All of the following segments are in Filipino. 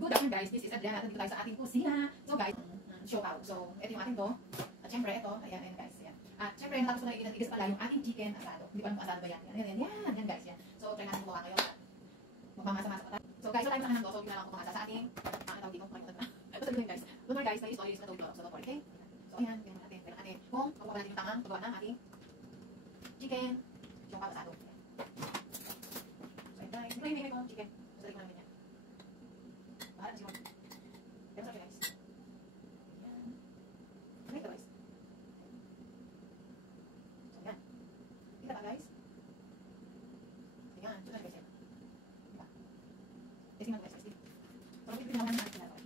good afternoon guys. This is Adriana. Dito tayo sa ating kusina. So guys, siopaw. So, ito yung ating to. At syempre, ito. Ayan guys. Yan. At syempre, natapos ko na igas pala yung ating chicken asado. Hindi pa naman asado ba yan? Yan guys. Yan. So, try natin gumawa ngayon. Magpamasa-masa pa tayo. So guys, so tayo makahan to. So, ginawa ko kumasa sa ating, tawag dito. Ito sa guys. Don't worry guys, may stories na to. So, don't worry, okay? So, ayan. Tingnan natin. Tingnan natin. Kung makuha natin yung tangang paggawa ng ating chicken siopaw asado. So, guys. Hindi ko chicken. So, tayo ko namin yan. Bahala na si Juan. Pero sarap siya guys. Ayan. Ano guys? So, yan. Kita ba guys? Ayan. So, guys yan. Diba? Testing natin guys. Testing. So, mag-ibig naman natin natin.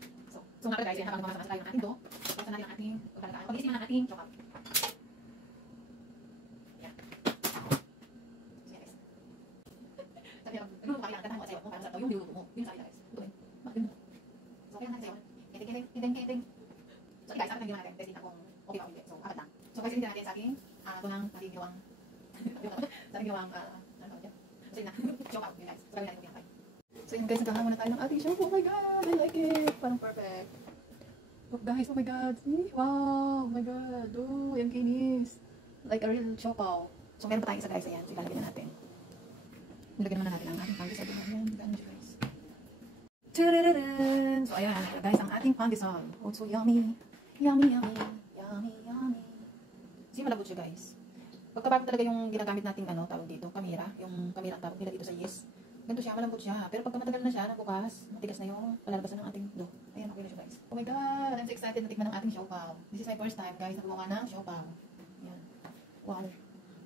So nga guys, yan. Habang gumagamasa tayo ng ating to. Buksan natin ang ating pag-iisiman ng ating chocolate. Ayan. So, yan guys. Sabi na, nagluto ka kailangan katahan mo at sayo mo. Parang sarap daw yung niluto mo. Yun sabi na guys. Ito ba? Bakit mo? So, kaya natin sayo. Kiting. So, guys, apat lang ginawa natin. Testing na kung okay pa o hindi. So, apat lang. So, guys, hindi natin sa ating, ito ng ating ginawang, sa ating ginawang, ano ba yan? So, yun na. Choke out, yun guys. So, gawin natin kung yan. So, yun guys, nagkakawa na tayo ng ating show. Oh my God! I like it! Parang perfect. Look guys, oh my God. See? Wow! Oh my God. Oh, yung kinis. Like a real chopaw. So, meron pa tayong isa guys. Ayan. So, ilalagyan na natin. Nilagyan naman natin ang ating pandesal. Ayan. Gano'n siya guys. Tadadadaan! So, ayan. Guys, ang ating pandesal. Oh, so yummy. Yummy. See, malabot siya guys. Pagkabago talaga yung ginagamit nating tawag dito, kamera. Yung kamera ang tawag nila dito sa Yes. Ganito siya, malambot siya. Pero pagka matagal na siya, bukas, matigas na yung palalabasan ng ating dough. Ayan, okay na siya guys. Oh my God! I'm so excited na tikman ng ating siopaw. This is my first time guys, na gumawa ng siopaw. Ayan. Wow.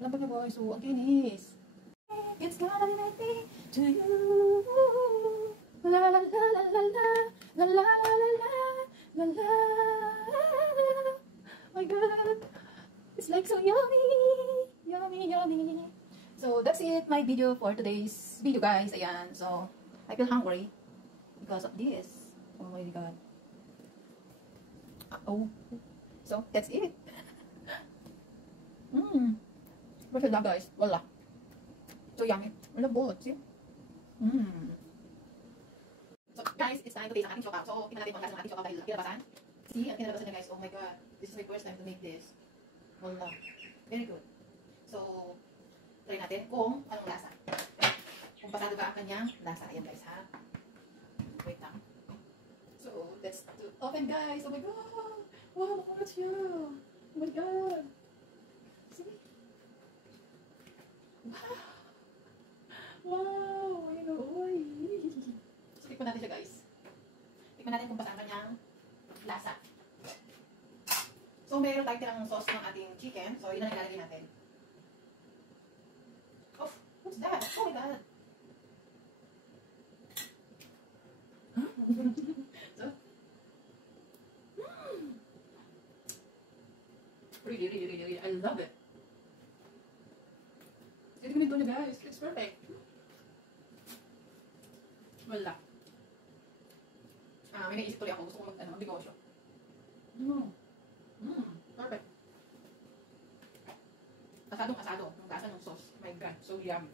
Malambot niya guys. So, ang kinis. It's gonna be my day to you. La la la la la la. La la la la la. La la. Oh my God! It's like so yummy! Yummy. So, that's it, my video for today's video, guys. Ayan. So, I feel hungry because of this. Oh my God. Oh. So, that's it. Perfect lang, guys. Wala. So, yummy. Malambot. See? So, guys, it's time to taste ang ating siopaw. So, tingnan natin pang ng ating siopaw dahil kinabasan. See, ang kinabasan niya, guys. Oh my God. This is my first time to make this. Wala. Very good. So, try natin kung anong lasa. Kung pasado ba ang kanyang lasa. Ayan guys, ha? Wait lang. So, let's open guys. Oh my God! Wow, makulat siya. Oh my God! See? Wow! Ayan o. So, tikman natin siya guys. Tikman natin kung pasado ang kanyang lasa. So, meron tayo tirang sauce ng ating chicken. So, yun ang ilalagay natin. Oh, what's that? Oh my God. So, really, I love it. Ito ganito na guys. It's perfect. Wala. May naisip tuloy ako. Gusto ko mag-negosyo. Perfect. Asado. Ang lasa ng sauce. Oh my God, so yummy.